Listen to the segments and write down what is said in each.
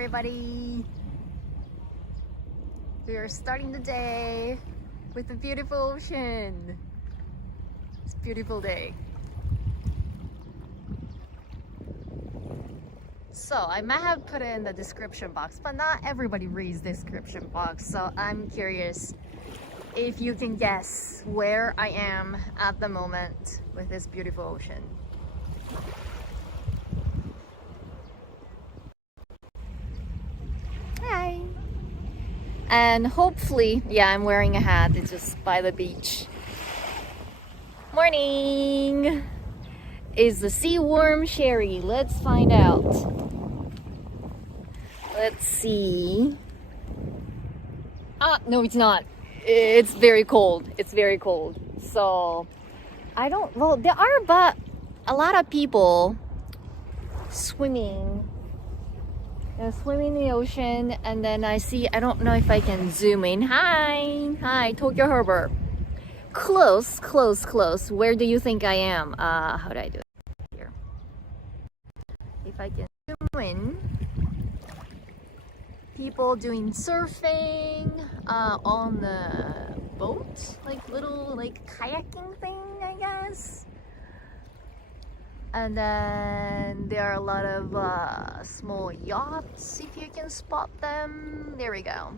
everybody. We are starting the day with a beautiful ocean. It's a beautiful day. So I might have put it in the description box, but not everybody reads the description box. So I'm curious if you can guess where I am at the moment with this beautiful ocean. Hi. And hopefully, yeah, I'm wearing a hat. It's just by the beach. Morning. Is the sea warm, Sherry? Let's find out. Let's see. No, it's not. It's very cold. It's very cold. So well, there are but a lot of people swimming in the ocean, and then I don't know if I can zoom in. Hi, Tokyo Harbor. Close. Where do you think I am? How do I do it here? If I can zoom in. People doing surfing on the boat, like little kayaking thing, I guess. And then there are a lot of small yachts, if you can spot them. There we go.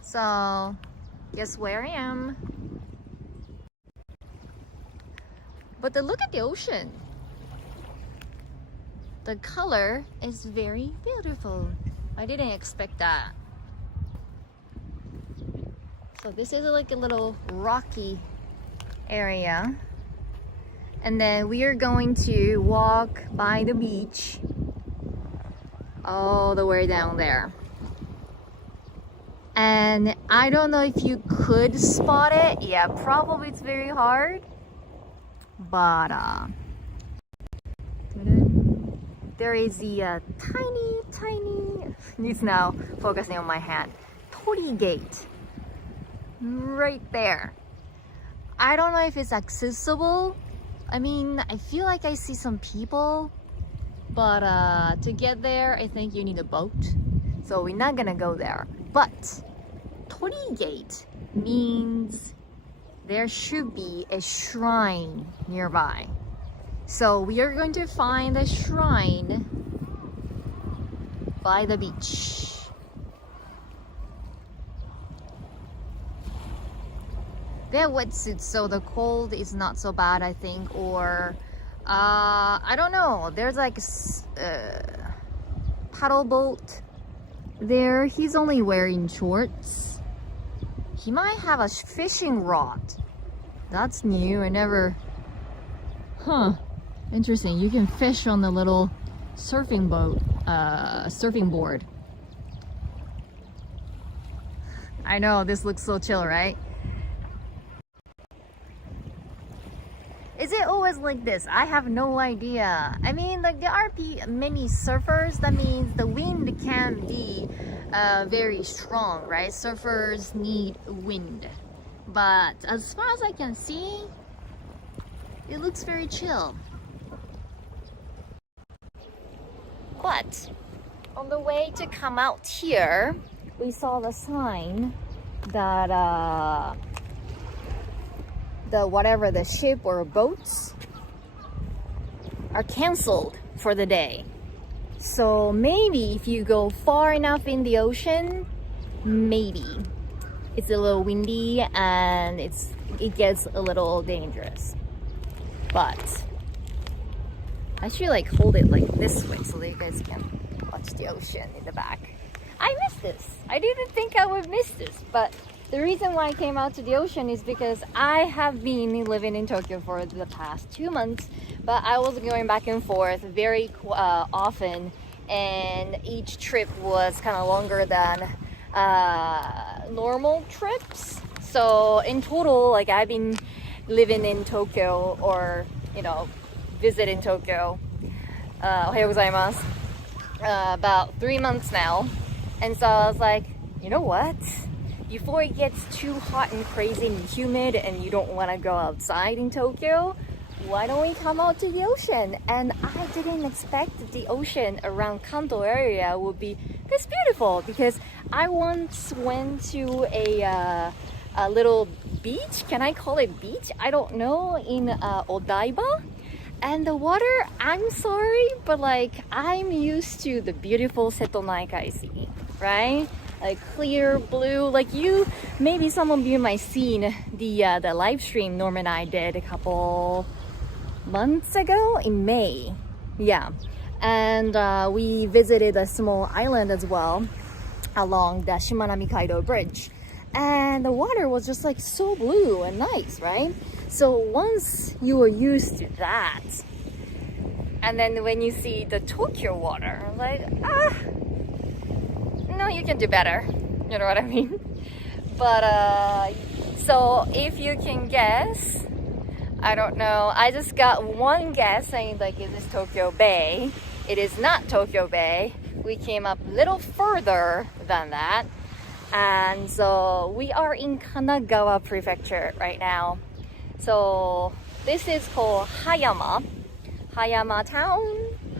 So guess where I am. But look at the ocean. The color is very beautiful. I didn't expect that. So this is like a little rocky area. And then we are going to walk by the beach all the way down there. And I don't know if you could spot it. Yeah, probably it's very hard. But there is the tiny, it's now focusing on my hand, Torii Gate right there. I don't know if it's accessible. I mean, I feel like I see some people, but to get there, I think you need a boat. So we're not gonna go there. But Torii Gate means there should be a shrine nearby. So we are going to find a shrine by the beach. They have wetsuits, so the cold is not so bad, I think. Or I don't know. There's like a paddle boat there. He's only wearing shorts. He might have a fishing rod. That's new. I never. Huh. Interesting. You can fish on the little surfing boat, surfing board. I know, this looks so chill, right? Is it always like this? I have no idea. I mean, like there are many surfers. That means the wind can be very strong, right? Surfers need wind. But as far as I can see, it looks very chill. But on the way to come out here, we saw the sign that the ship or boats are canceled for the day. So maybe if you go far enough in the ocean, maybe it's a little windy and it gets a little dangerous. But I should hold it like this way so that you guys can watch the ocean in the back. I missed this. I didn't think I would miss this, but the reason why I came out to the ocean is because I have been living in Tokyo for the past 2 months, but I was going back and forth very often, and each trip was kind of longer than normal trips. So in total, I've been living in Tokyo, or visit in Tokyo, ohayou gozaimasu, about 3 months now. And so I was like, you know what? Before it gets too hot and crazy and humid and you don't want to go outside in Tokyo, why don't we come out to the ocean? And I didn't expect that the ocean around Kanto area would be this beautiful, because I once went to a little beach. Can I call it beach? I don't know, in Odaiba. And the water, I'm sorry, but like I'm used to the beautiful Seto Naikai Sea, right? Like clear blue. Like you, maybe some of you might seen the live stream Norm and I did a couple months ago in May. Yeah, and we visited a small island as well along the Shimanami Kaido Bridge, and the water was just like so blue and nice, right? So once you are used to that, and then when you see the Tokyo water, like, no, you can do better. You know what I mean? But so if you can guess, I don't know. I just got one guess saying like, is this Tokyo Bay? It is not Tokyo Bay. We came up a little further than that. And so we are in Kanagawa Prefecture right now. So this is called Hayama. Hayama town,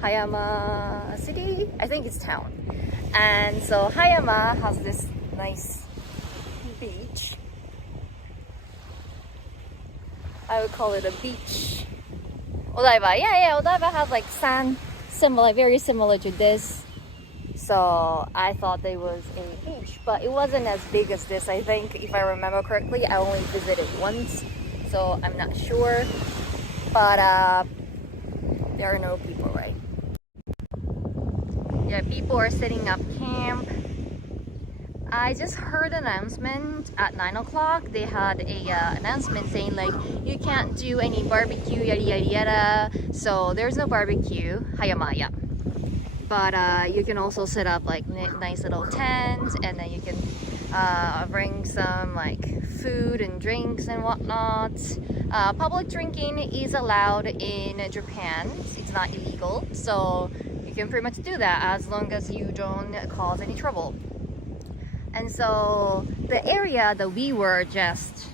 Hayama city, I think it's town. And so Hayama has this nice beach. I would call it a beach. Odaiba, yeah, Odaiba has like sand, similar, very similar to this. So I thought there was a beach, but it wasn't as big as this. I think, if I remember correctly, I only visited once, so I'm not sure. But there are no people, right? Yeah, people are setting up camp. I just heard an announcement at 9 o'clock. They had a announcement saying like, you can't do any barbecue, yada yada yada. So there's no barbecue, Hayama, yeah. But you can also set up like nice little tents, and then you can bring some like food and drinks and whatnot. Public drinking is allowed in Japan. It's not illegal, so you can pretty much do that as long as you don't cause any trouble. And so the area that we were just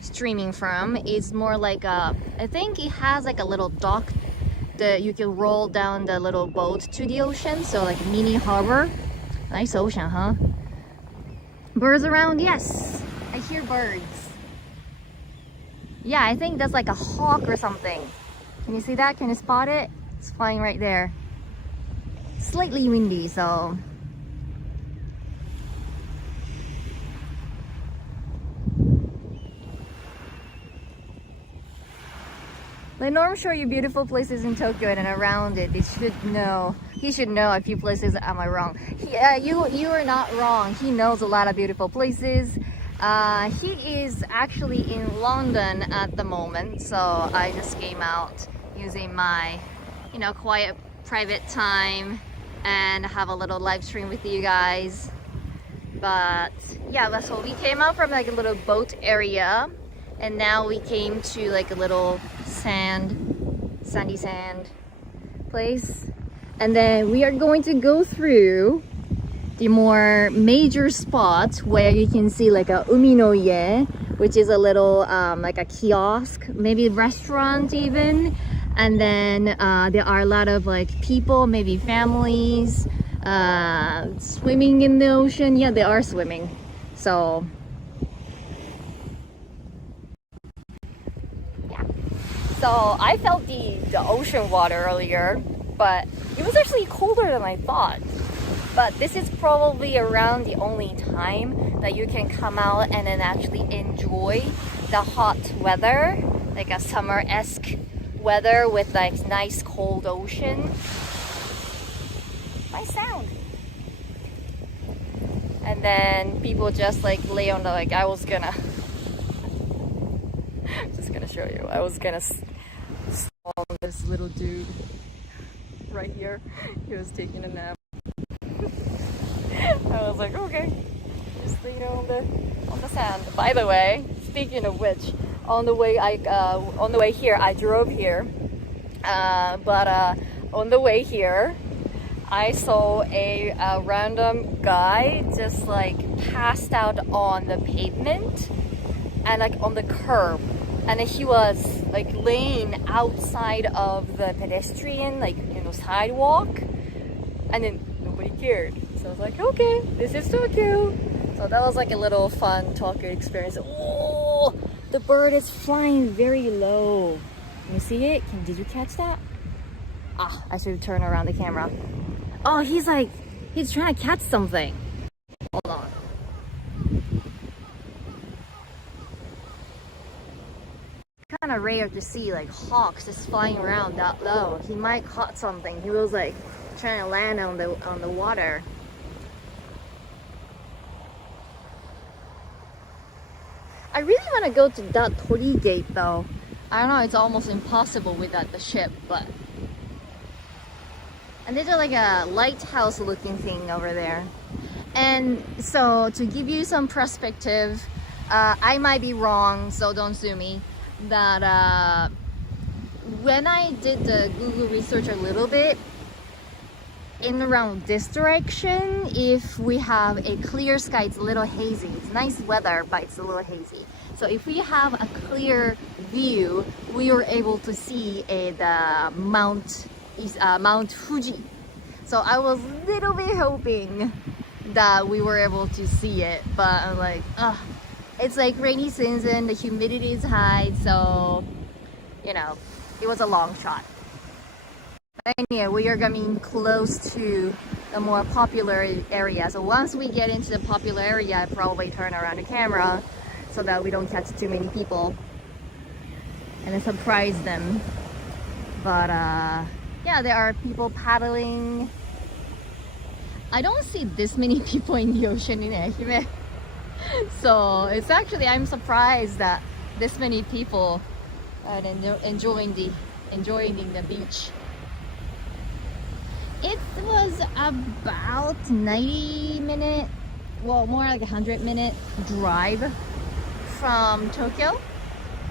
streaming from is more like I think it has like a little dock that you can roll down the little boat to the ocean, so like mini harbor. Nice ocean, huh? Birds around, yes, I hear birds. Yeah, I think that's like a hawk or something. Can you see that? Can you spot it? It's flying right there. Slightly windy, so let Norm show you beautiful places in Tokyo and around it. He should know a few places. Am I wrong? You are not wrong. He knows a lot of beautiful places. He is actually in London at the moment, so I just came out using my, quiet private time and have a little live stream with you guys. But yeah, so we came out from like a little boat area, and now we came to like a little sandy sand place, and then we are going to go through the more major spots where you can see like a umi no ie, which is a little like a kiosk, maybe restaurant even. And then there are a lot of like people, maybe families, swimming in the ocean. Yeah, they are swimming. So yeah. So I felt the ocean water earlier, but it was actually colder than I thought. But this is probably around the only time that you can come out and then actually enjoy the hot weather, like a summer-esque weather with like nice cold ocean. Nice sound. And then people just like lay on the, like I was gonna just gonna show you. I was gonna stall this little dude right here. He was taking a nap. I was like, okay, just on the sand. By the way, speaking of which, on the way here, I drove here, but on the way here, I saw a random guy just like passed out on the pavement, and like on the curb, and then he was like laying outside of the pedestrian, like, you know, sidewalk, and then nobody cared. So I was like, okay, this is Tokyo. So that was like a little fun Tokyo experience. Oh, the bird is flying very low. Can you see it? Did you catch that? Ah, I should turn around the camera. Oh, he's trying to catch something. Hold on. Kind of rare to see like hawks just flying around that low. He might caught something. He was like trying to land on the water. I really want to go to that Tori gate though. I don't know, it's almost impossible without the ship, but... And there's like a lighthouse looking thing over there. And so to give you some perspective, I might be wrong, so don't sue me, that when I did the Google research a little bit, in around this direction, if we have a clear sky, it's a little hazy. It's nice weather, but it's a little hazy. So if we have a clear view, we were able to see the Mount Fuji. So I was a little bit hoping that we were able to see it, but I'm like, it's like rainy season, the humidity is high, so, you know, it was a long shot. But anyway, we are coming close to the more popular area. So once we get into the popular area, I probably turn around the camera so that we don't catch too many people and then surprise them. But yeah, there are people paddling. I don't see this many people in the ocean in Ehime. So it's actually, I'm surprised that this many people are enjoying the beach. It was about 90-minute, well, more like 100-minute drive from Tokyo.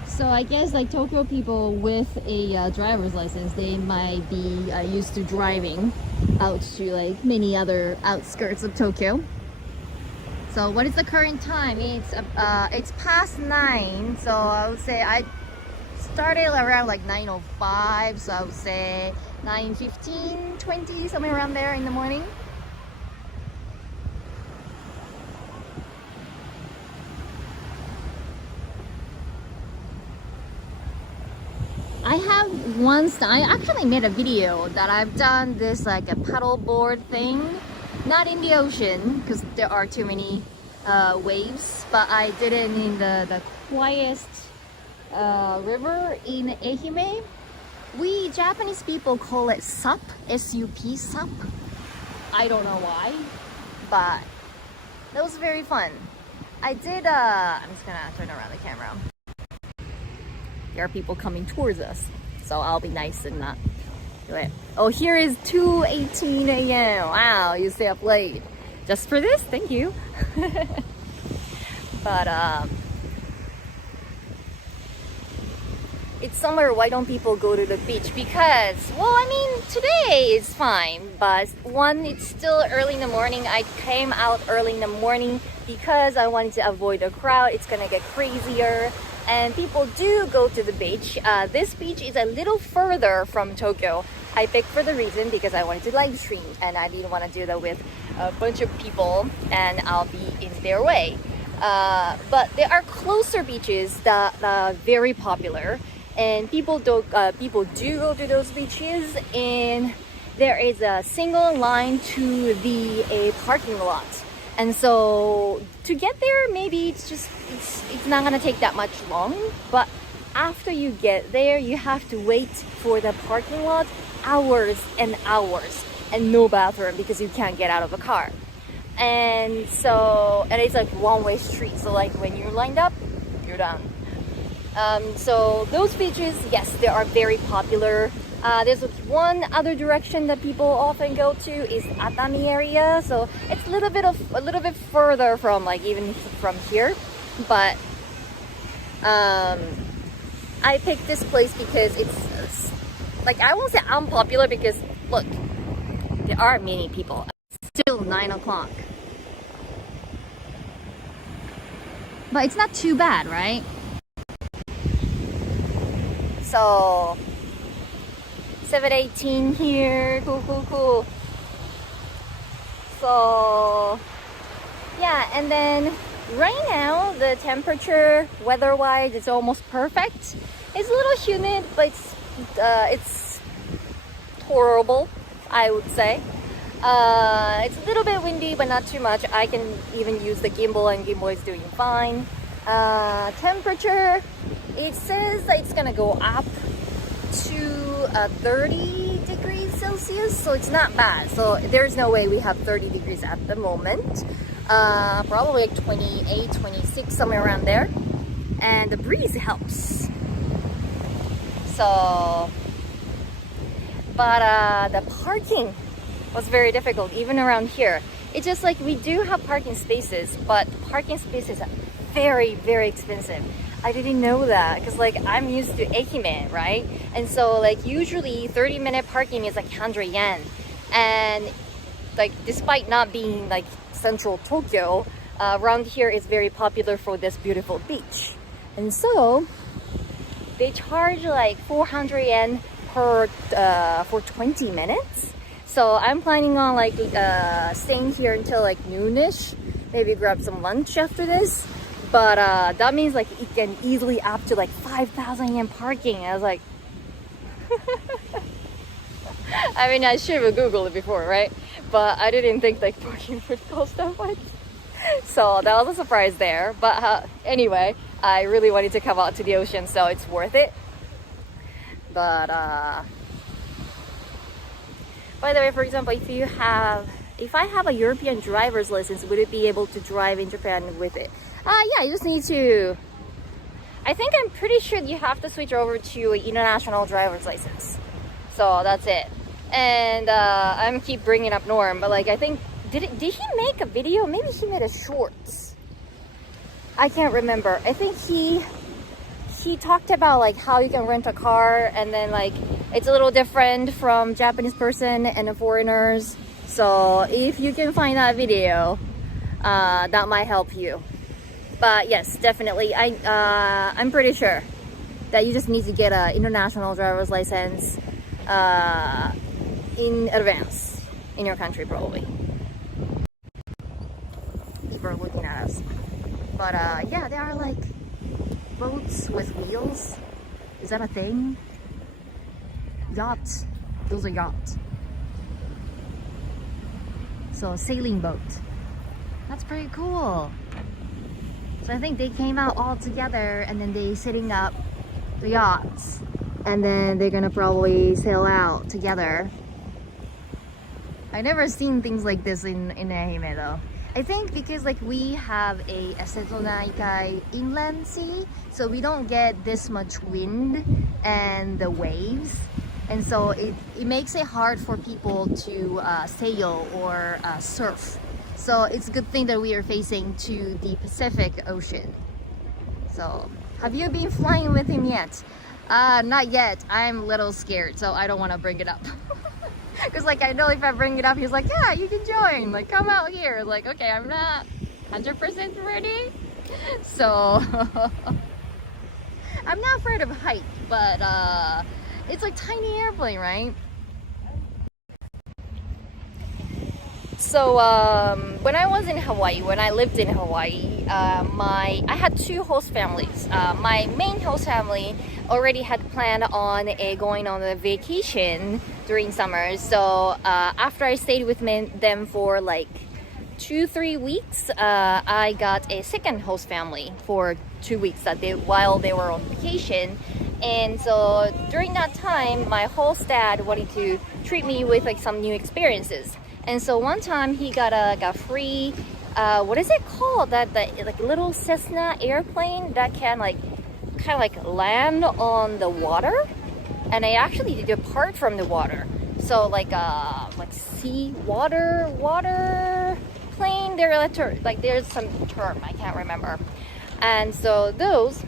So I guess like Tokyo people with a driver's license, they might be used to driving out to like many other outskirts of Tokyo. So what is the current time? It's past 9, so I would say I started around like 9:05, so I would say 9:15, 20, somewhere around there in the morning. I actually made a video that I've done this like a paddle board thing, not in the ocean because there are too many waves, but I did it in the quietest river in Ehime. We Japanese people call it SUP, S-U-P, SUP. I don't know why, but that was very fun. I did, I'm just gonna turn around the camera. There are people coming towards us, so I'll be nice and not do it. Oh, here is 2:18 a.m. Wow, you stay up late. Just for this? Thank you. But, it's summer, why don't people go to the beach? Because, well, I mean, today is fine, but one, it's still early in the morning. I came out early in the morning because I wanted to avoid the crowd. It's gonna get crazier, and people do go to the beach. This beach is a little further from Tokyo. I picked for the reason because I wanted to live stream, and I didn't want to do that with a bunch of people, and I'll be in their way. But there are closer beaches that are very popular. And people do go to those beaches, and there is a single line to the parking lot. And so to get there, maybe it's not gonna take that much long. But after you get there, you have to wait for the parking lot hours and hours, and no bathroom because you can't get out of a car. And so, and it's like one-way street. So like when you're lined up, you're done. So those beaches, yes, they are very popular. There's one other direction that people often go to is Atami area, so it's a little bit further from like even from here, but I picked this place because it's like, I won't say unpopular because look, there are many people. It's still 9 o'clock. But it's not too bad, right? So 7:18 here. Cool. So yeah, and then right now the temperature weather-wise is almost perfect. It's a little humid, but it's tolerable, I would say. It's a little bit windy, but not too much. I can even use the gimbal, and gimbal is doing fine. Temperature, it says that it's gonna go up to 30 degrees Celsius, so it's not bad. So there's no way we have 30 degrees at the moment. Probably like 28, 26, somewhere around there. And the breeze helps. So, but the parking was very difficult, even around here. It's just like we do have parking spaces, but parking spaces are very, very expensive. I didn't know that because like I'm used to Ehime, right? And so like usually 30-minute parking is like 100 yen. And like despite not being like central Tokyo, around here is very popular for this beautiful beach. And so they charge like 400 yen per for 20 minutes. So I'm planning on like staying here until like noonish, maybe grab some lunch after this. But that means like it can easily up to like 5,000 yen parking. I was like, I mean, I should have Googled it before, right? But I didn't think like parking would cost that much. So that was a surprise there. But anyway, I really wanted to come out to the ocean, so it's worth it. But by the way, for example, if I have a European driver's license, would it be able to drive in Japan with it? Yeah, you just need to, I'm pretty sure you have to switch over to an international driver's license. So that's it. And I'm keep bringing up Norm, but like I think, did he make a video? Maybe he made a shorts. I can't remember. I think he talked about like how you can rent a car, and then like it's a little different from Japanese person and the foreigners. So if you can find that video, that might help you. But yes, definitely, I'm pretty sure that you just need to get an international driver's license in advance in your country, probably. People are looking at us. But yeah, there are like boats with wheels. Is that a thing? Yachts. Those are yachts. So sailing boat. That's pretty cool. So I think they came out all together, and then they setting up the yachts, and then they're gonna probably sail out together. I never seen things like this in Ehime though. I think because like we have a Setonaikai inland sea, so we don't get this much wind and the waves, and so it makes it hard for people to sail or surf. So it's a good thing that we are facing to the Pacific Ocean. So have you been flying with him yet? Not yet. I'm a little scared, so I don't want to bring it up. Because like I know if I bring it up, he's like, yeah, you can join, like come out here. Like, okay, I'm not 100% ready. So I'm not afraid of height, but it's like tiny airplane, right? So when I was in Hawaii, when I lived in Hawaii, I had two host families. My main host family already had planned on going on a vacation during summer. So after I stayed with them for like 2-3 weeks, I got a second host family for 2 weeks while they were on vacation. And so during that time, my host dad wanted to treat me with like some new experiences. And so one time he got a free, what is it called? That like little Cessna airplane that can like kind of like land on the water, and I actually depart from the water. So like sea water plane. There's some term I can't remember. And so those.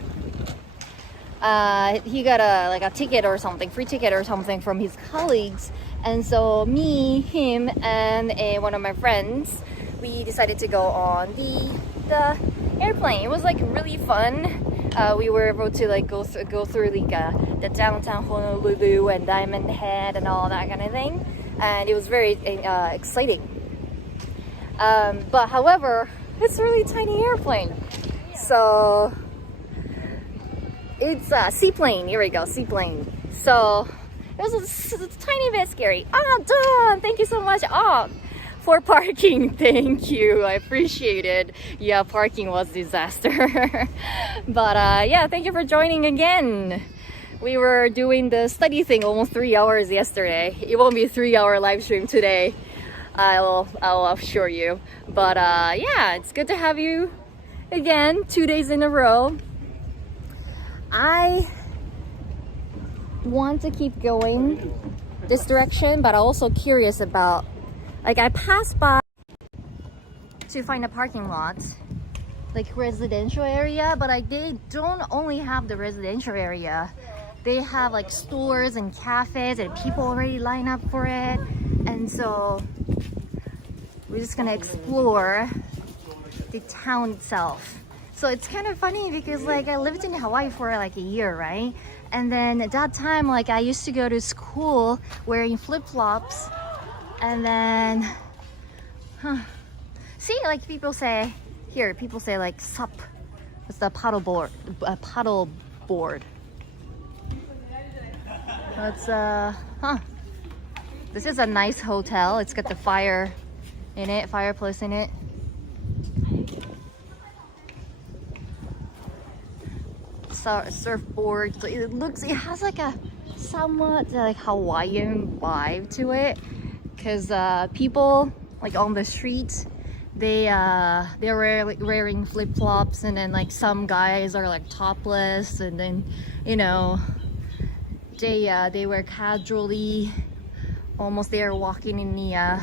He got a ticket or something, free ticket or something from his colleagues. And so me, him, and one of my friends, we decided to go on the airplane. It was like really fun. We were able to like go through like the downtown Honolulu and Diamond Head and all that kind of thing, and it was very exciting. But however, it's a really tiny airplane, so it's a seaplane. Here we go, seaplane. So it was a tiny bit scary. Done. Thank you so much. For parking, thank you. I appreciate it. Yeah, parking was disaster. But yeah, thank you for joining again. We were doing the study thing almost 3 hours yesterday. It won't be a 3-hour live stream today, I'll assure you. But yeah, it's good to have you again 2 days in a row. I want to keep going this direction, but I'm also curious about, like, I passed by to find a parking lot, like residential area, but like they don't only have the residential area, they have like stores and cafes and people already line up for it. And so we're just gonna explore the town itself. So it's kind of funny because like I lived in Hawaii for like a year, right? And then at that time, like I used to go to school wearing flip-flops, and then see, like people say here, people say like sup, it's the paddle board, paddle board. It's this is a nice hotel. It's got the fire in it, fireplace in it. Surfboard. So it has like a somewhat like Hawaiian vibe to it, because people like on the street, they're wearing flip-flops, and then like some guys are like topless, and then you know they wear casually, almost they're walking in the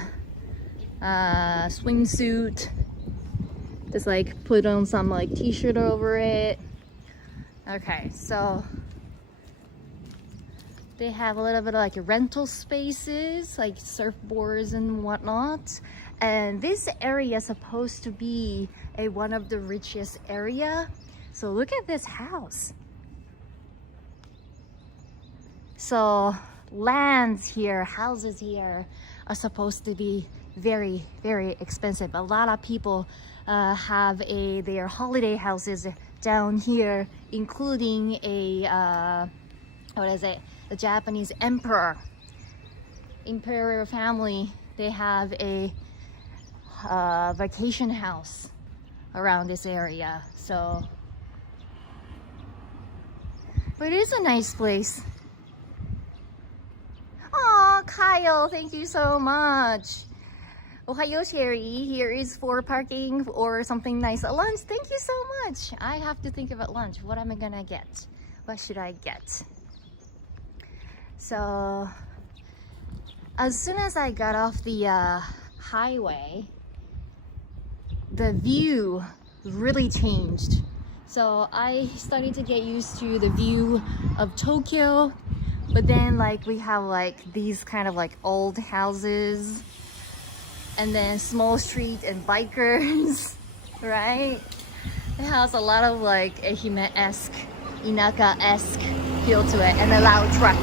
swimsuit, just like put on some like t-shirt over it. Okay, so they have a little bit of like rental spaces, like surfboards and whatnot. And this area is supposed to be one of the richest area. So look at this house. So lands here, houses here are supposed to be very, very expensive. A lot of people have their holiday houses down here, including what is it? The Japanese imperial family. They have a vacation house around this area. So, but it is a nice place. Oh, Kyle, thank you so much. Ohayo, Sherry. Here is for parking or something nice at lunch. Thank you so much. I have to think about lunch. What am I gonna get? What should I get? So as soon as I got off the highway, the view really changed. So I started to get used to the view of Tokyo, but then like we have like these kind of like old houses, and then small street and bikers, right? It has a lot of like Ehime-esque, Inaka-esque feel to it, and a loud truck.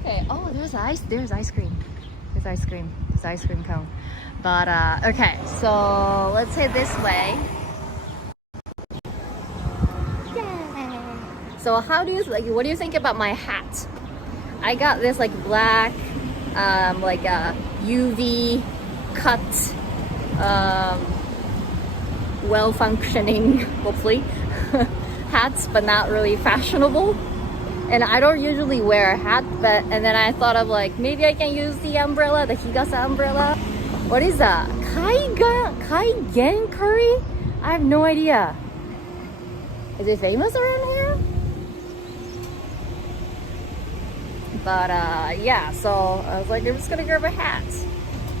Okay, oh, there's ice cream. There's ice cream cone. But okay, so let's head this way. Yay! So how do you what do you think about my hat? I got this like black like a UV cut, well functioning, hopefully, hats, but not really fashionable. And I don't usually wear a hat, but and then I thought of like maybe I can use the umbrella, the Higasa umbrella. What is that? Kaigen curry? I have no idea. Is it famous around here? But yeah, so I was like, I'm just gonna grab a hat.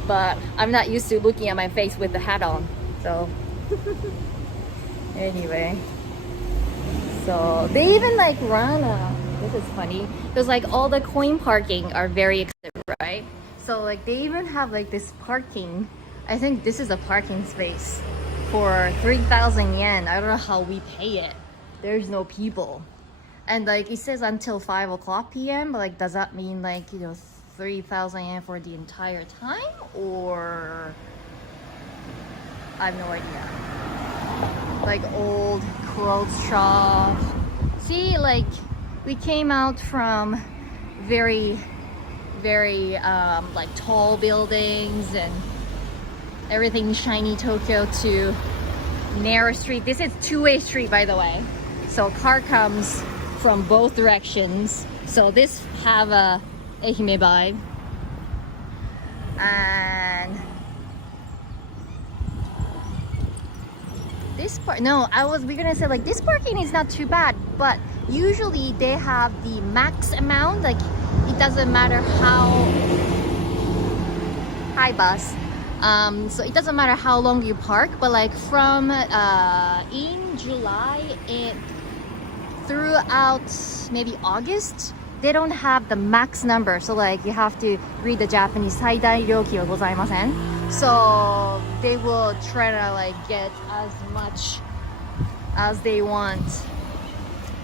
But I'm not used to looking at my face with the hat on. So anyway. So they even like run this is funny, because like all the coin parking are very expensive, right? So like they even have like this parking. I think this is a parking space for 3,000 yen. I don't know how we pay it. There's no people. And like it says until 5 o'clock p.m. But like does that mean like, you know, 3,000 yen for the entire time? Or I have no idea. Like old clothes shop. See, like we came out from very like tall buildings and everything shiny Tokyo to narrow street. This is two-way street, by the way, so car comes from both directions. So this have a Ehime vibe. And this part, no, we're gonna say like this parking is not too bad, but usually they have the max amount. Like it doesn't matter how high bus. So it doesn't matter how long you park, but like from in July throughout maybe August, they don't have the max number. So like you have to read the Japanese 最大料金はございません. So they will try to like get as much as they want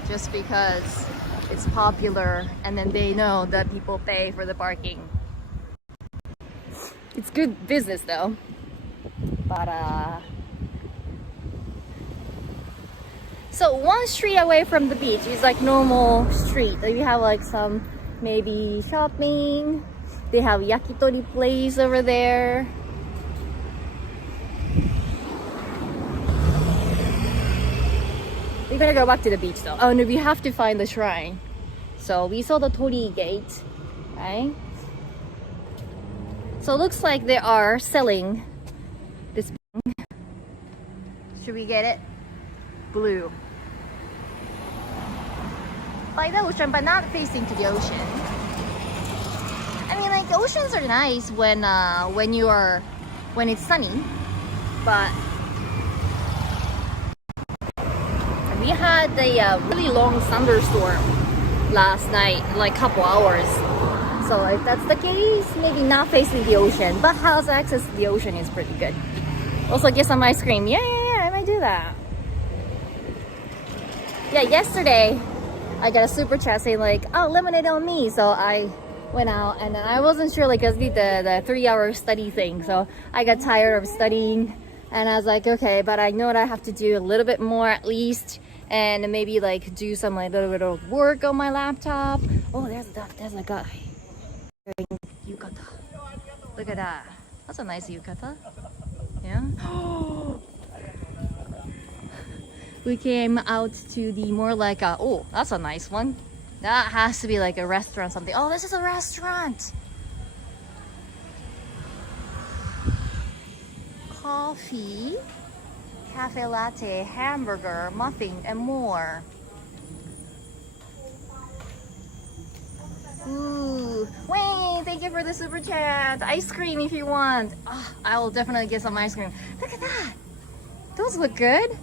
just because it's popular, and then they know that people pay for the parking. It's good business though. But so one street away from the beach is like normal street. You have like some maybe shopping. They have yakitori place over there. We're gonna go back to the beach though. Oh no, we have to find the shrine. So we saw the Torii Gate, right? So it looks like they are selling this. Should we get it? Blue. By the ocean, but not facing to the ocean. I mean, like oceans are nice when it's sunny, but we had a really long thunderstorm last night, like couple hours. So if that's the case, maybe not facing the ocean, but house access to the ocean is pretty good. Also get some ice cream. Yeah, I might do that. Yeah, yesterday I got a super chat saying like, oh, lemonade on me. So I went out and I wasn't sure, like I did the 3-hour study thing. So I got tired of studying and I was like, okay, but I know that I have to do a little bit more at least, and maybe like do some like little bit of work on my laptop. Oh, there's a guy wearing yukata. Look at that. That's a nice yukata. Yeah. We came out to the more like oh, that's a nice one. That has to be like a restaurant something. Oh, this is a restaurant. Coffee, cafe latte, hamburger, muffin, and more. Ooh, Wayne, thank you for the super chat. Ice cream if you want. Oh, I will definitely get some ice cream. Look at that. Those look good.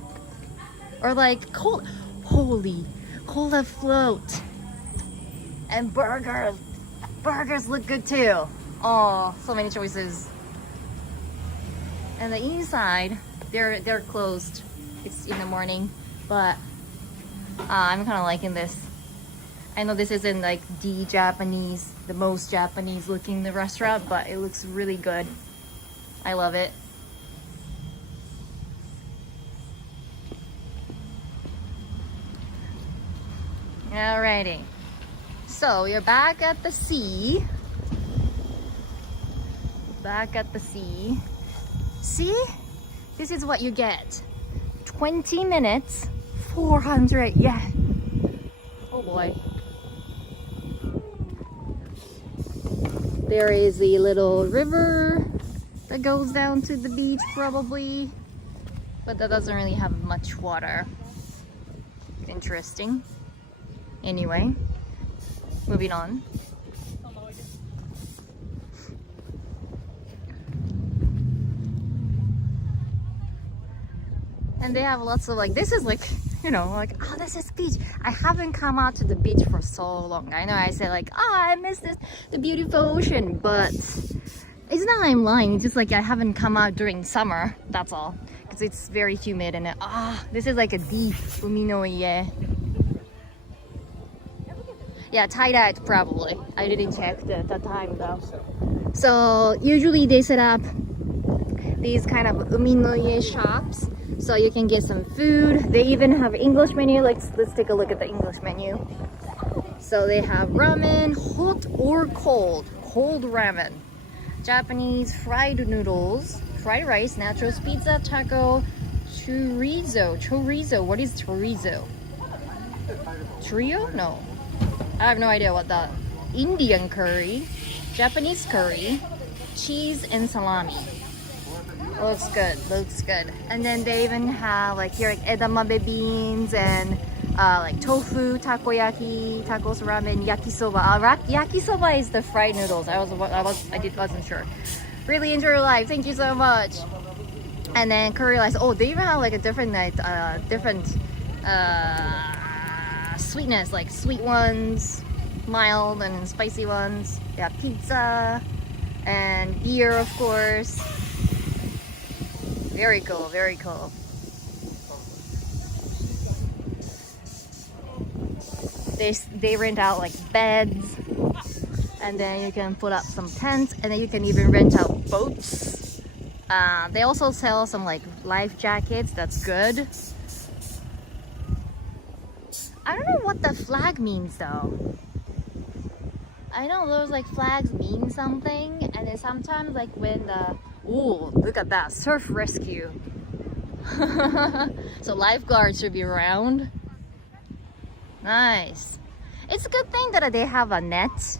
Or like cold, holy, cola float. And burgers. Burgers look good too. Oh, so many choices. And the inside, they're closed. It's in the morning, but I'm kind of liking this. I know this isn't like the most Japanese looking the restaurant, but it looks really good. I love it. Alrighty. So you're back at the sea. Back at the sea. See? This is what you get. 20 minutes, 400 yen. Oh boy. There is a little river that goes down to the beach probably, but that doesn't really have much water. Interesting. Anyway, moving on. And they have lots of like, this is like you know, like, oh, this is beach. I haven't come out to the beach for so long. I know I say like, oh, I miss the beautiful ocean, but it's not I'm lying. It's just like I haven't come out during summer. That's all, because it's very humid and this is like a deep umi no ie. Yeah, tie-dyed probably. I didn't check the time though. So usually they set up these kind of uminoye shops so you can get some food. They even have English menu. Let's take a look at the English menu. So they have ramen, hot or cold ramen, Japanese fried noodles, fried rice, nachos, pizza, taco, chorizo. What is chorizo? Trio? No, I have no idea what that. Indian curry, Japanese curry, cheese and salami. Looks good. And then they even have like here like edamame beans and like tofu, takoyaki, tacos, ramen, yakisoba. Yakisoba is the fried noodles. I wasn't sure. Really enjoy your life. Thank you so much. And then curry rice. Oh, they even have like a different sweetness, like sweet ones, mild and spicy ones. They have pizza and beer, of course. Very cool, very cool. They rent out like beds, and then you can put up some tents, and then you can even rent out boats. They also sell some like life jackets. That's good. I don't know what the flag means though. I know those like flags mean something, and then sometimes like when the ooh, look at that, surf rescue. So lifeguards should be around. Nice. It's a good thing that they have a net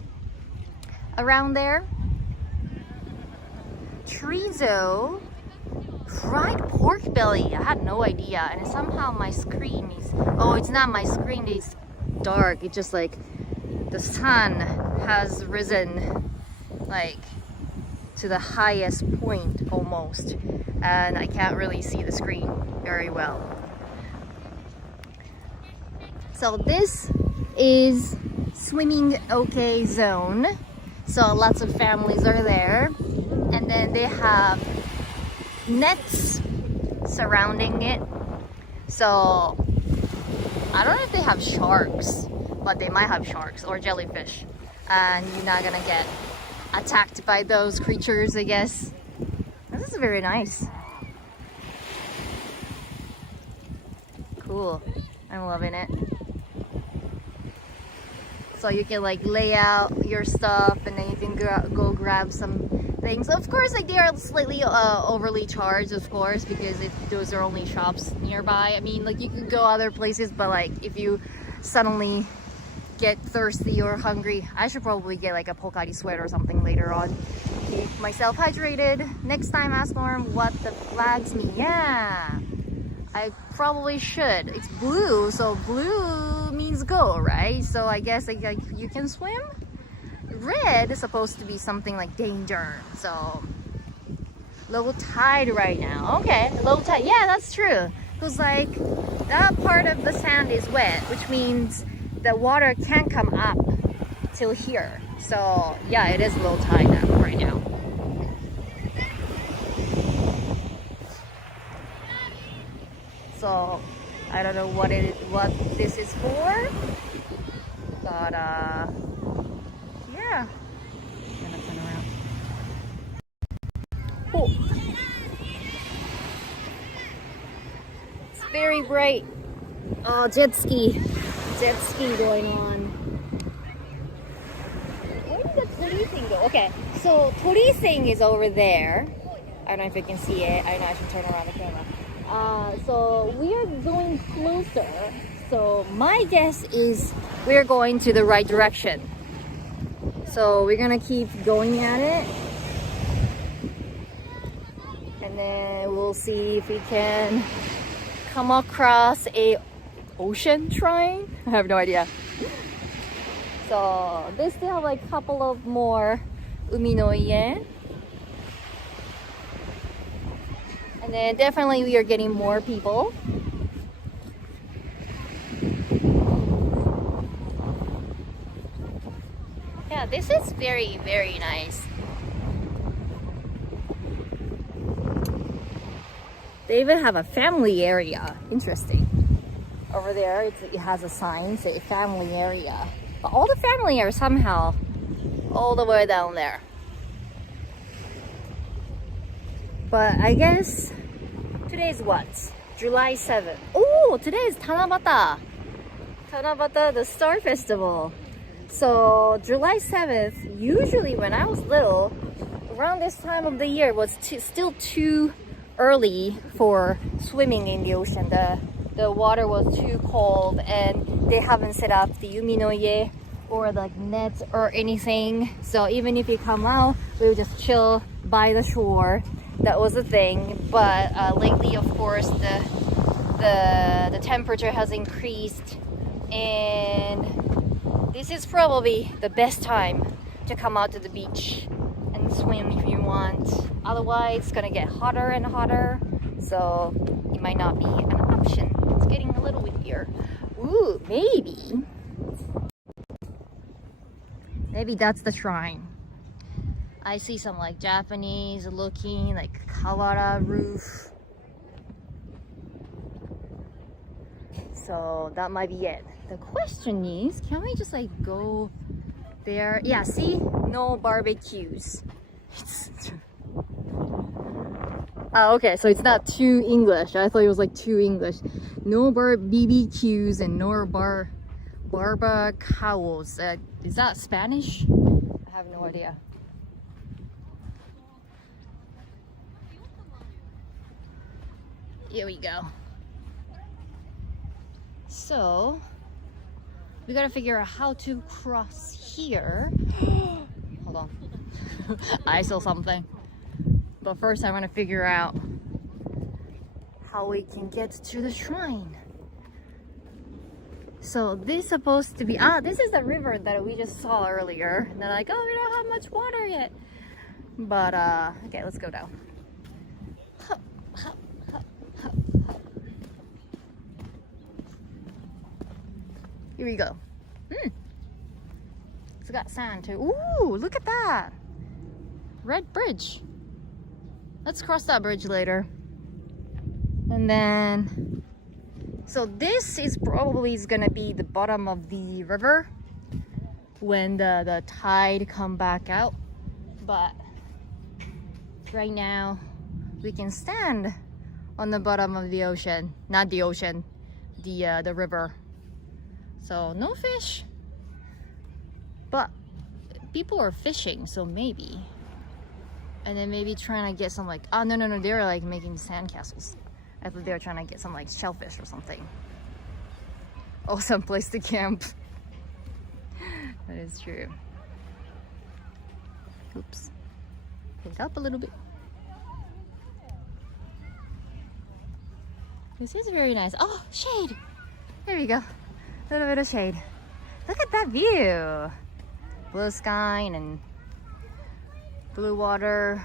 around there. Chorizo, fried pork belly. I had no idea, and somehow my screen is, oh, it's not my screen, it's dark. It's just like the sun has risen like to the highest point almost, and I can't really see the screen very well. So this is swimming okay zone, so lots of families are there, and then they have nets surrounding it. So I don't know if they have sharks, but they might have sharks or jellyfish, and you're not gonna get attacked by those creatures, I guess. This is very nice. Cool. I'm loving it. So you can like lay out your stuff, and then you can go grab some things. Of course, like they are slightly overly charged, of course, because those are only shops nearby. I mean, like you could go other places, but like if you suddenly get thirsty or hungry, I should probably get like a Pocari sweat or something later on. Keep myself hydrated. Next time ask Norm what the flags mean. Yeah, I probably should. It's blue, so blue means go, right? So I guess like you can swim. Red is supposed to be something like danger. So low tide right now. Okay, low tide. Yeah, that's true. Because like that part of the sand is wet, which means the water can't come up till here. So yeah, it is low tide right now. So I don't know what this is for, but yeah. I'm gonna turn around. Oh. It's very bright. Oh, jet ski going on. Where did the tori thing go? Okay, so tori thing is over there. I don't know if you can see it. I know I should turn around the camera. So we are going closer. So my guess is we're going to the right direction. So we're gonna keep going at it, and then we'll see if we can come across a ocean shrine. I have no idea. So they still have like a couple of more umi no ie. And then definitely we are getting more people. this is very, very nice. They even have a family area. Interesting. Over there, it has a sign say family area. But all the family are somehow all the way down there. But I guess today's what? July 7th. Oh, today is Tanabata. Tanabata, the Star Festival. So July 7th, usually when I was little, around this time of the year was still too early for swimming in the ocean. The water was too cold and they haven't set up the uminoye or like nets or anything. So even if you come out, we would just chill by the shore. That was a thing. But lately, of course, the temperature has increased, and this is probably the best time to come out to the beach and swim if you want. Otherwise, it's gonna get hotter and hotter, so it might not be an option. It's getting a little windier. Ooh, maybe that's the shrine. I see some like Japanese looking like kawara roof. So that might be it. The question is, can we just like go there? Yeah, see? No barbecues. Oh, okay, so it's not too English. I thought it was like too English. No BBQs and no barbacoas. Is that Spanish? I have no idea. Here we go. So we gotta figure out how to cross here. Hold on. I saw something. But first I want to figure out how we can get to the shrine. So this is supposed to be, this is the river that we just saw earlier. And they're like, oh, we don't have much water yet. But okay, let's go down. Hup, hup, hup, hup, hup. Here we go. It's got sand too. Ooh, look at that. Red bridge. Let's cross that bridge later. And then, so this is probably gonna be the bottom of the river when the tide come back out. But right now we can stand on the bottom of the ocean. Not the ocean, the river. So no fish, but people are fishing, so maybe. And then maybe trying to get some like, oh no, they're like making sandcastles. I thought they were trying to get some like shellfish or something. Oh, some place to camp. That is true. Oops. Pick up a little bit. This is very nice. Oh, shade. There we go. A little bit of shade. Look at that view. Blue sky and blue water.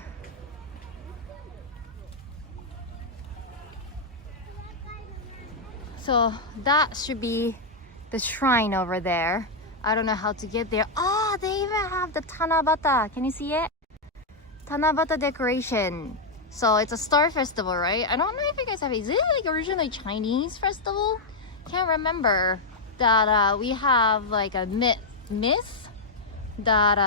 So that should be the shrine over there. I don't know how to get there. Oh, they even have the Tanabata. Can you see it? Tanabata decoration. So it's a star festival, right? I don't know if you guys have it. Is it like originally Chinese festival? Can't remember. That we have like a myth that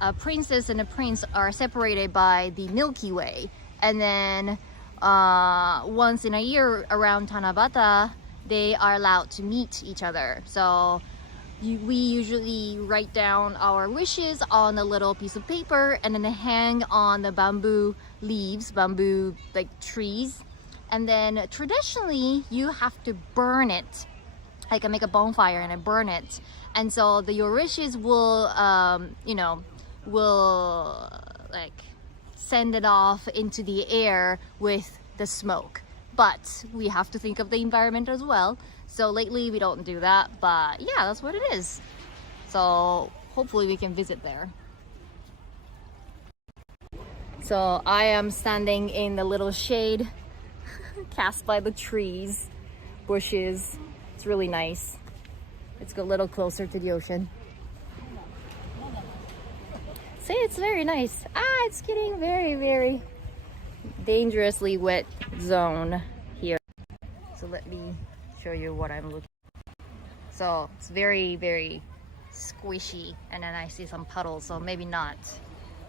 a princess and a prince are separated by the Milky Way, and then once in a year around Tanabata they are allowed to meet each other. So we usually write down our wishes on a little piece of paper and then hang on the bamboo leaves, bamboo like trees, and then traditionally you have to burn it. Like I make a bonfire and I burn it, and so your wishes will will like send it off into the air with the smoke. But we have to think of the environment as well. So lately we don't do that, but yeah, that's what it is. So hopefully we can visit there. So I am standing in the little shade cast by the trees, bushes. It's really nice. Let's go a little closer to the ocean. See, it's very nice. It's getting very dangerously wet zone here. So let me show you what I'm looking. So it's very squishy, and then I see some puddles, so maybe not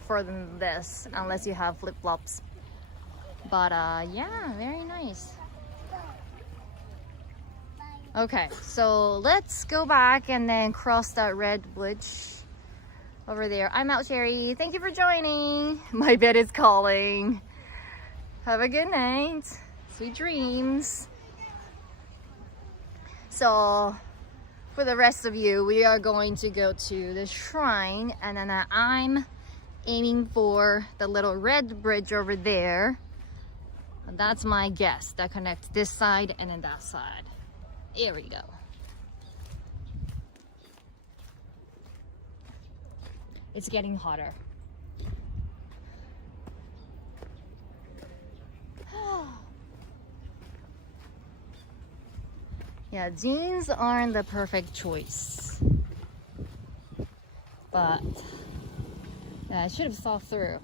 for this unless you have flip-flops. But yeah, very nice. Okay, so let's go back and then cross that red bridge over there. I'm out, Sherry. Thank you for joining. My bed is calling. Have a good night. Sweet dreams. So for the rest of you, we are going to go to the shrine, and then I'm aiming for the little red bridge over there. That's my guess. That connects this side and then that side. Here we go. It's getting hotter. Yeah, jeans aren't the perfect choice. But yeah, I should have thought through.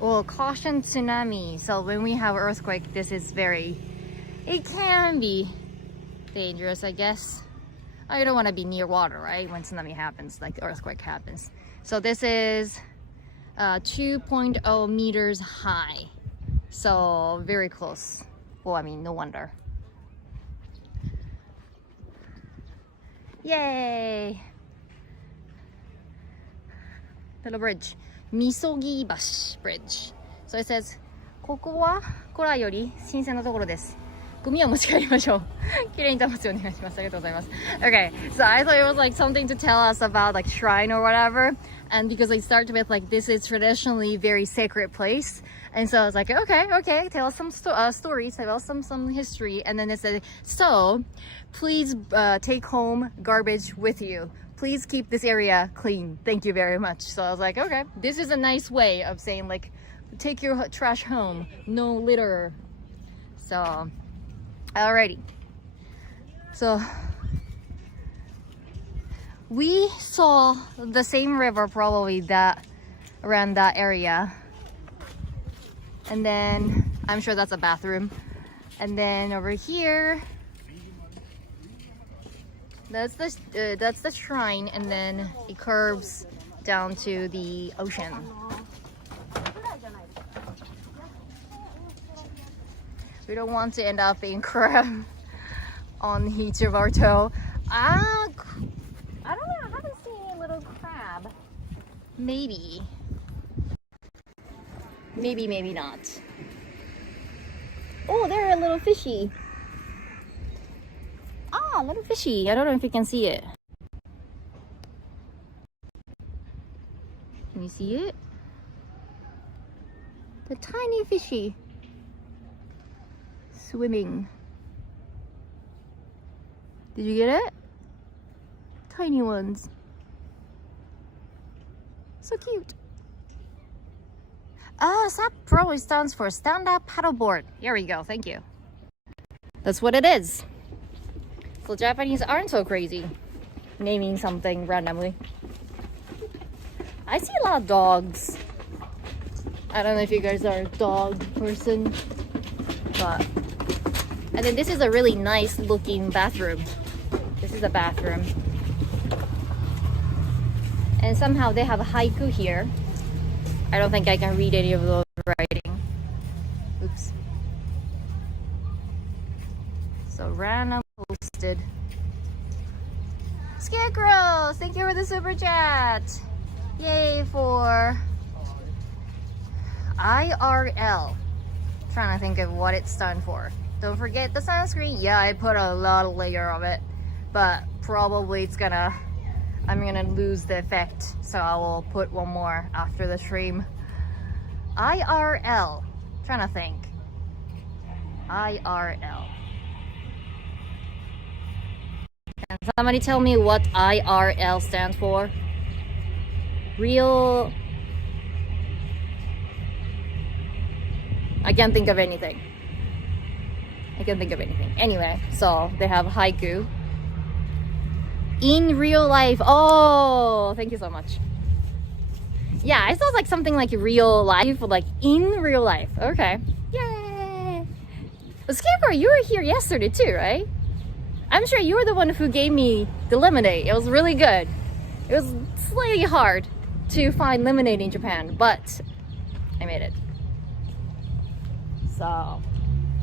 Well, caution tsunami. So when we have earthquake, this is it can be dangerous, I guess. Oh, you don't want to be near water, right? When tsunami happens, like the earthquake happens. So this is 2.0 meters high. So very close. Well, I mean, no wonder. Yay! Little bridge. Misogi-bashi Bridge. So it says, ここは古来より新鮮なところです。ゴミを持ち帰りましょう。きれいに保つようお願いします。ありがとうございます。Okay, so I thought it was like something to tell us about like shrine or whatever. And because they start with like, this is traditionally very sacred place. And so I was like, okay, tell us some stories, tell us some history. And then it said, so please take home garbage with you. Please keep this area clean. Thank you very much. So I was like, okay, this is a nice way of saying like, take your trash home, no litter. So, alrighty. So, we saw the same river probably around that area. And then, I'm sure that's a bathroom. And then over here, that's the shrine, and then it curves down to the ocean. We don't want to end up being crab on each of our toe. I don't know, I haven't seen a little crab. Maybe, maybe not. Oh, they're a little fishy. Ah, little fishy. I don't know if you can see it. Can you see it? The tiny fishy swimming. Did you get it? Tiny ones. So cute. SAP probably stands for stand-up paddleboard. Here we go. Thank you. That's what it is. So Japanese aren't so crazy naming something randomly. I see a lot of dogs. I don't know if you guys are a dog person, but and then this is a really nice looking bathroom. This is a bathroom. And somehow they have a haiku here. I don't think I can read any of those writing. Oops. So random posted. Scarecrows! Thank you for the super chat. Yay for IRL. Trying to think of what it stands for. Don't forget the sunscreen. Yeah, I put a lot of layer of it, but probably I'm gonna lose the effect, so I will put one more after the stream. IRL. Trying to think. IRL. Can somebody tell me what IRL stands for? Real... I can't think of anything. Anyway, so they have haiku. In real life. Oh, thank you so much. Yeah, I thought like something like real life, like in real life. Okay. Yay! But Scarecrow, you were here yesterday too, right? I'm sure you were the one who gave me the lemonade. It was really good. It was slightly hard to find lemonade in Japan, but I made it. So,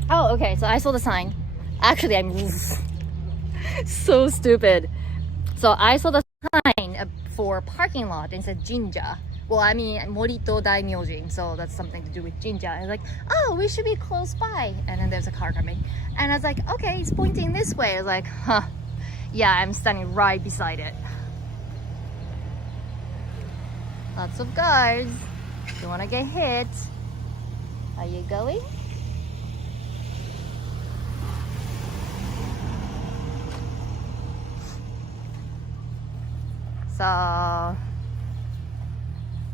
oh, okay, so I saw the sign. Actually, I'm so stupid. So I saw the sign for parking lot and it said Jinja. Well, I mean, Morito Daimyojin, so that's something to do with Jinja. And I was like, oh, we should be close by. And then there's a car coming. And I was like, okay, it's pointing this way. I was like, huh, yeah, I'm standing right beside it. Lots of cars. Don't want to get hit. Are you going? So,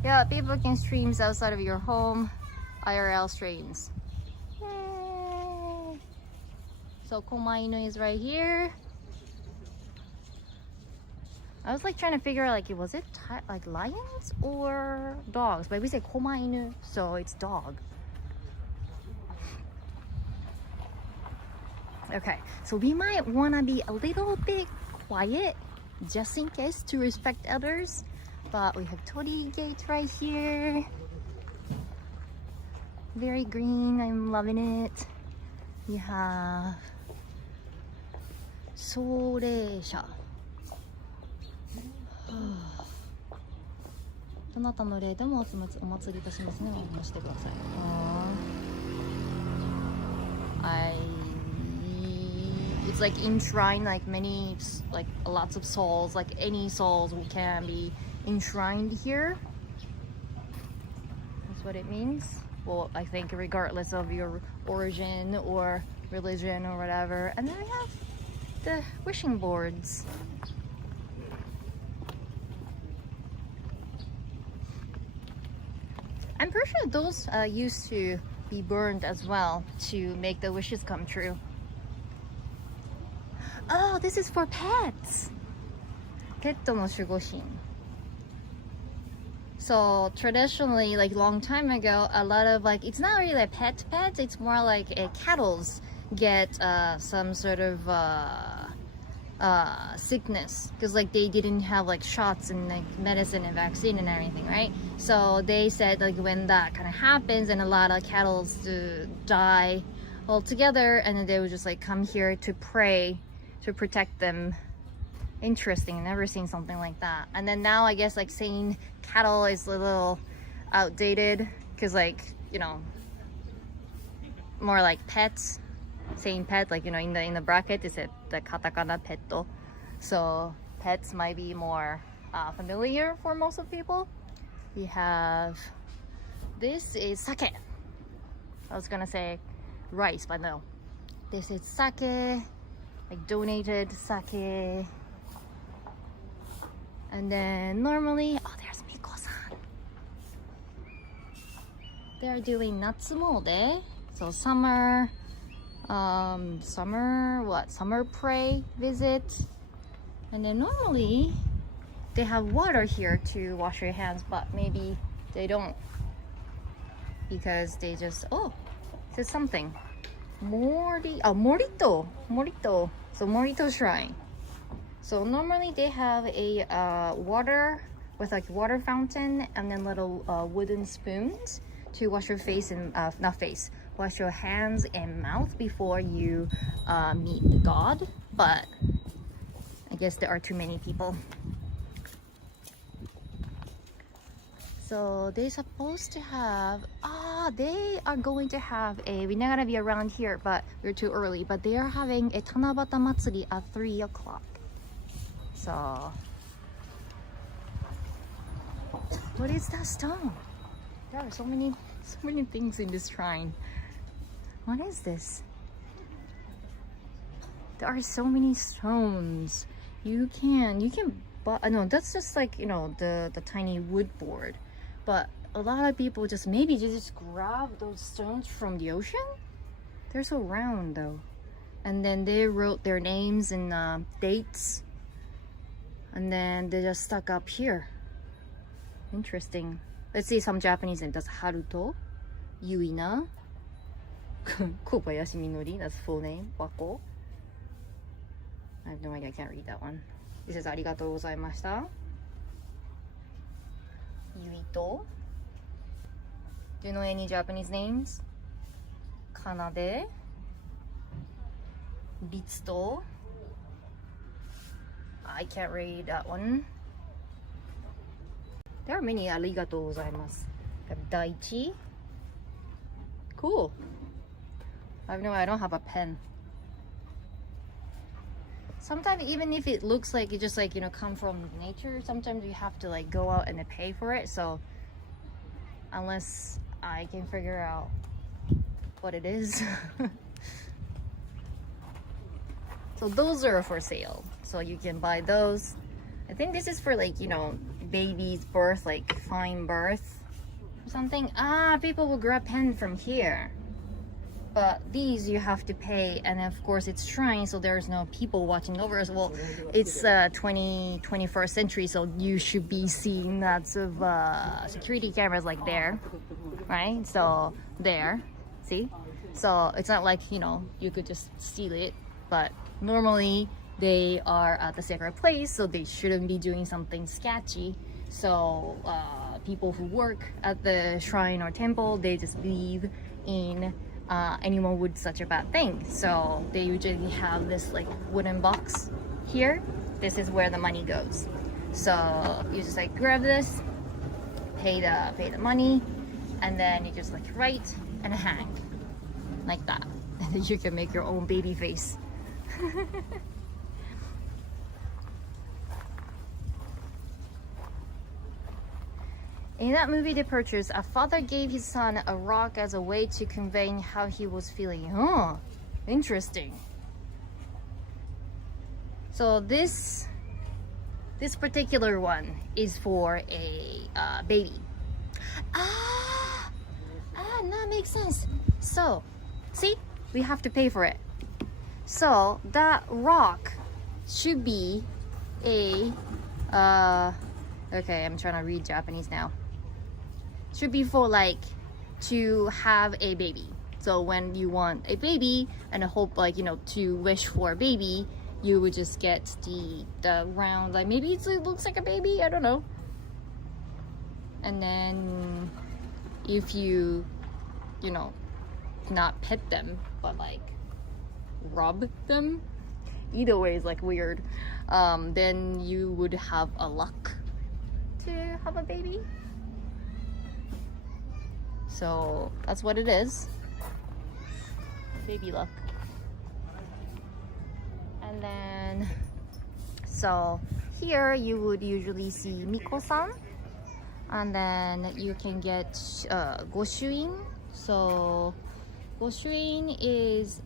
yeah, people can streams outside of your home, IRL streams. Yay! So Komainu is right here. I was like trying to figure out like, was it like lions or dogs? But we say Komainu, so it's dog. Okay, so we might want to be a little bit quiet just in case to respect others. But we have Tori Gate right here. Very green, I'm loving it. We have Soreisha. どなたの霊でもお祭りいたしますね。お話してください。It's like enshrined, like many, like lots of souls, like any souls can be enshrined here. That's what it means. Well, I think regardless of your origin or religion or whatever. And then we have the wishing boards. I'm pretty sure those used to be burned as well to make the wishes come true. Oh, this is for pets. ペットの守護神. So traditionally, like long time ago, a lot of like, it's not really like pets, it's more like cattles get some sort of sickness because like they didn't have like shots and like medicine and vaccine and everything, right? So they said like when that kind of happens and a lot of cattle die altogether, and then they would just like come here to pray to protect them. Interesting. I've never seen something like that. And then now I guess like saying cattle is a little outdated because like, you know, more like pets. Saying pet, like, you know, in the bracket is it the katakana petto, so pets might be more familiar for most of people. We have, this is sake. I was gonna say rice, but no, this is sake, like donated sake. And then normally, oh, there's Miko-san. They're doing Natsumode, so summer pray visit. And then normally they have water here to wash your hands, but maybe they don't because they just, oh, it says something Morito, so Morito shrine. So normally they have a water with like water fountain and then little wooden spoons to wash your face and wash your hands and mouth before you meet God. But I guess there are too many people. So they're supposed to have, they are going to have we're not gonna be around here, but we're too early, but they are having a Tanabata Matsuri at 3 o'clock. So, what is that stone? There are so many things in this shrine. What is this? There are so many stones. You can but no, that's just like, you know, the tiny wood board. But a lot of people just grab those stones from the ocean. They're so round though. And then they wrote their names and dates. And then they just stuck up here. Interesting. Let's see some Japanese name. That's Haruto, Yuina, Kobayashi Minori. That's full name. Wako. I have no idea. I can't read that one. This is arigatou gozaimashita. Yuito. Do you know any Japanese names? Kanade. Bitsuto. I can't read that one. There are many arigatou gozaimasu. Daichi. Cool. I don't have a pen. Sometimes even if it looks like it just like, you know, come from nature, sometimes you have to like go out and pay for it. So unless I can figure out what it is. So those are for sale. So you can buy those. I think this is for like, you know, baby's birth, like fine birth or something. People will grab pen from here. But these you have to pay, and of course it's shrine, so there's no people watching over us. Well, it's 21st century, so you should be seeing lots of security cameras like there, right? So there, see? So it's not like, you know, you could just steal it, but normally they are at the sacred place, so they shouldn't be doing something sketchy. So people who work at the shrine or temple, they just leave in anyone would such a bad thing. So they usually have this like wooden box here. This is where the money goes. So you just like grab this, pay the money, and then you just like write and hang like that. And then you can make your own baby face. In that movie, The Purchase, a father gave his son a rock as a way to convey how he was feeling. Oh, interesting. So this particular one is for a baby. That makes sense. So, see, we have to pay for it. So that rock should be a okay, I'm trying to read Japanese now. Should be for like to have a baby. So when you want a baby and hope, like, you know, to wish for a baby, you would just get the round, like maybe it looks like a baby, I don't know. And then if you know, not pet them but like rub them, either way is like weird, then you would have a luck to have a baby. So that's what it is. Baby luck. And then, so here you would usually see Miko-san. And then you can get Goshuin. So Goshuin is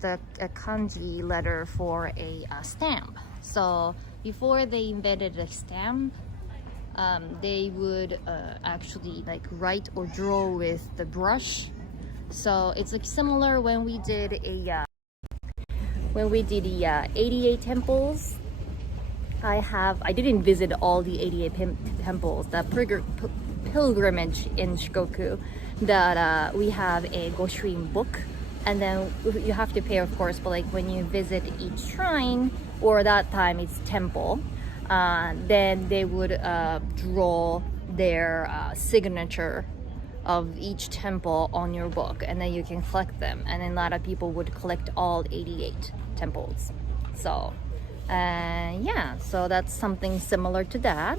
the kanji letter for a stamp. So before they invented a stamp, they would actually like write or draw with the brush. So it's like similar when we did the 88 temples. I didn't visit all the 88 temples. The pilgrimage in Shikoku, that we have a Goshuin book, and then you have to pay, of course, but like when you visit each shrine, or that time it's temple, then they would draw their signature of each temple on your book, and then you can collect them. And then a lot of people would collect all 88 temples. So yeah, so that's something similar to that.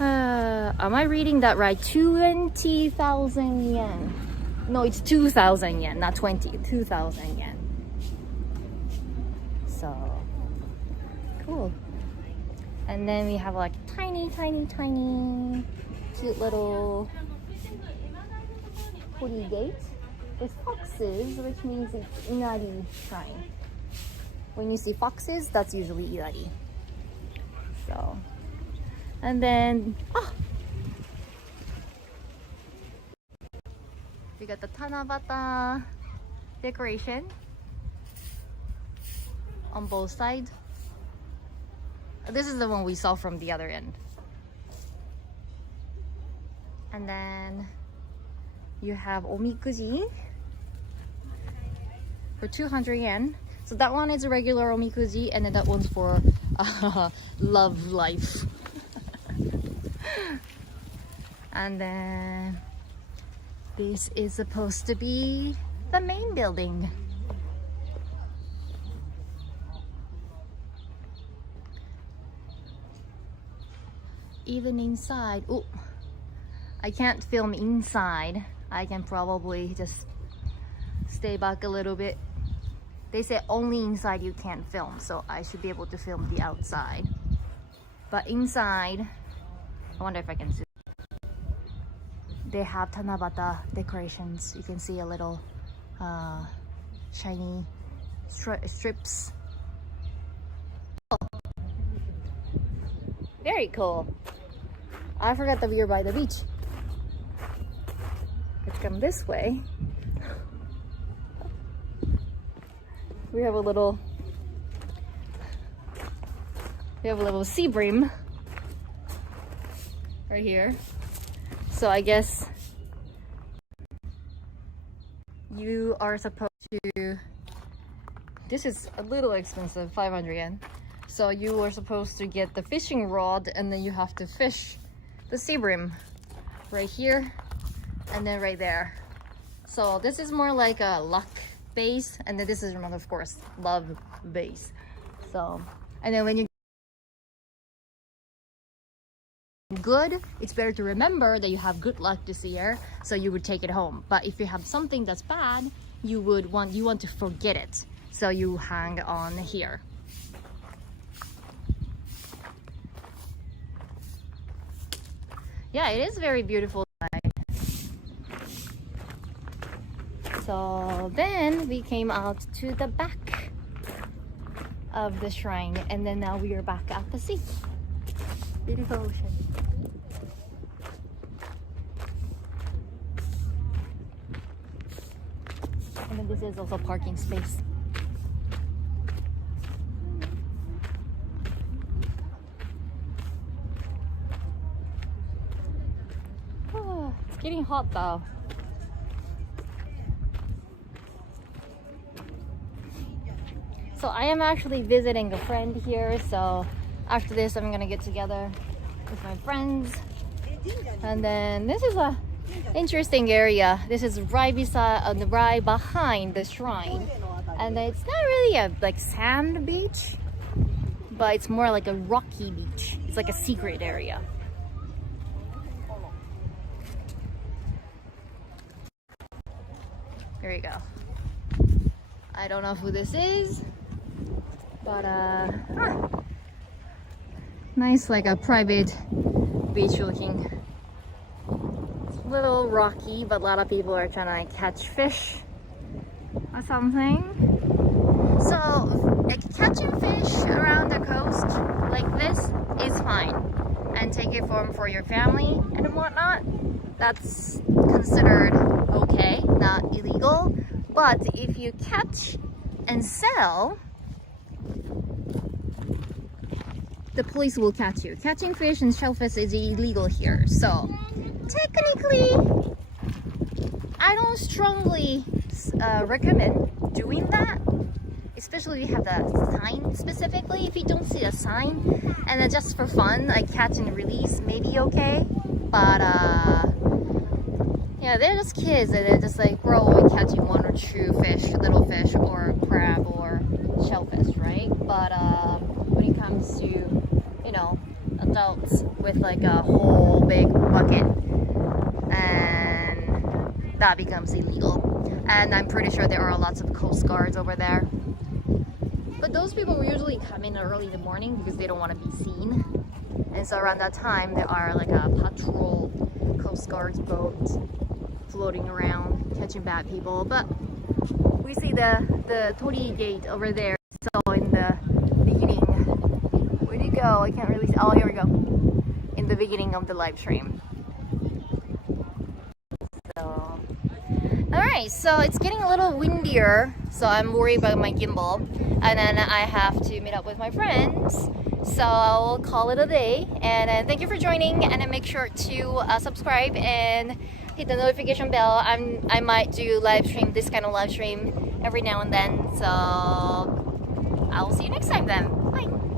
Am I reading that right? 20,000 yen. No, it's 2,000 yen, not 20. 2,000 yen. So cool. And then we have like tiny cute little Hori gate with foxes, which means it's Inari shrine. When you see foxes, that's usually Inari. So, and then we got the Tanabata decoration on both sides. This is the one we saw from the other end. And then you have omikuji for 200 yen. So that one is a regular omikuji, and then that one's for love life. And then this is supposed to be the main building. Even inside, oh, I can't film inside. I can probably just stay back a little bit. They say only inside you can't film, so I should be able to film the outside. But inside, I wonder if I can zoom. They have Tanabata decorations. You can see a little shiny strips. Oh. Very cool. I forgot that we were by the beach. Let's come this way. We have a little sea bream right here. So I guess you are supposed to, this is a little expensive, 500 yen. So you are supposed to get the fishing rod, and then you have to fish the sea bream right here and then right there. So this is more like a luck base, and then this is, of course, love base. So, and then when you good, it's better to remember that you have good luck this year, so you would take it home. But if you have something that's bad, you want to forget it, so you hang on here. Yeah, it is very beautiful. So then we came out to the back of the shrine, and then now we are back at the sea. Beautiful ocean. And then this is also parking space. Oh, it's getting hot though. So I am actually visiting a friend here, so after this I'm gonna get together with my friends. And then this is a interesting area. This is right beside, right behind the shrine, and it's not really a like sand beach, but it's more like a rocky beach. It's like a secret area. Here we go. I don't know who this is, but nice, like a private beach looking. It's a little rocky, but a lot of people are trying to like catch fish or something. So like catching fish around the coast like this is fine, and take it for your family and whatnot. That's considered okay, not illegal. But if you catch and sell, the police will catch you. Catching fish and shellfish is illegal here. So technically, I don't strongly recommend doing that, especially if you have the sign specifically. If you don't see a sign and then just for fun, like catch and release, maybe okay. But yeah, they're just kids, and they're just like, we're only catching one or two fish, little fish or crab or shellfish, right? But when it comes to, you know, adults with like a whole big bucket, and that becomes illegal. And I'm pretty sure there are lots of coast guards over there. But those people usually come in early in the morning because they don't want to be seen. And so around that time, there are like a patrol coast guards boats floating around catching bad people. But we see the Tori gate over there. So in the beginning, where'd it go? I can't really see. Oh, here we go. In the beginning of the live stream. So, alright, so it's getting a little windier, so I'm worried about my gimbal. And then I have to meet up with my friends. So I'll call it a day, and thank you for joining, and then make sure to subscribe and hit the notification bell. I might do live stream, this kind of live stream every now and then. So I'll see you next time then. Bye.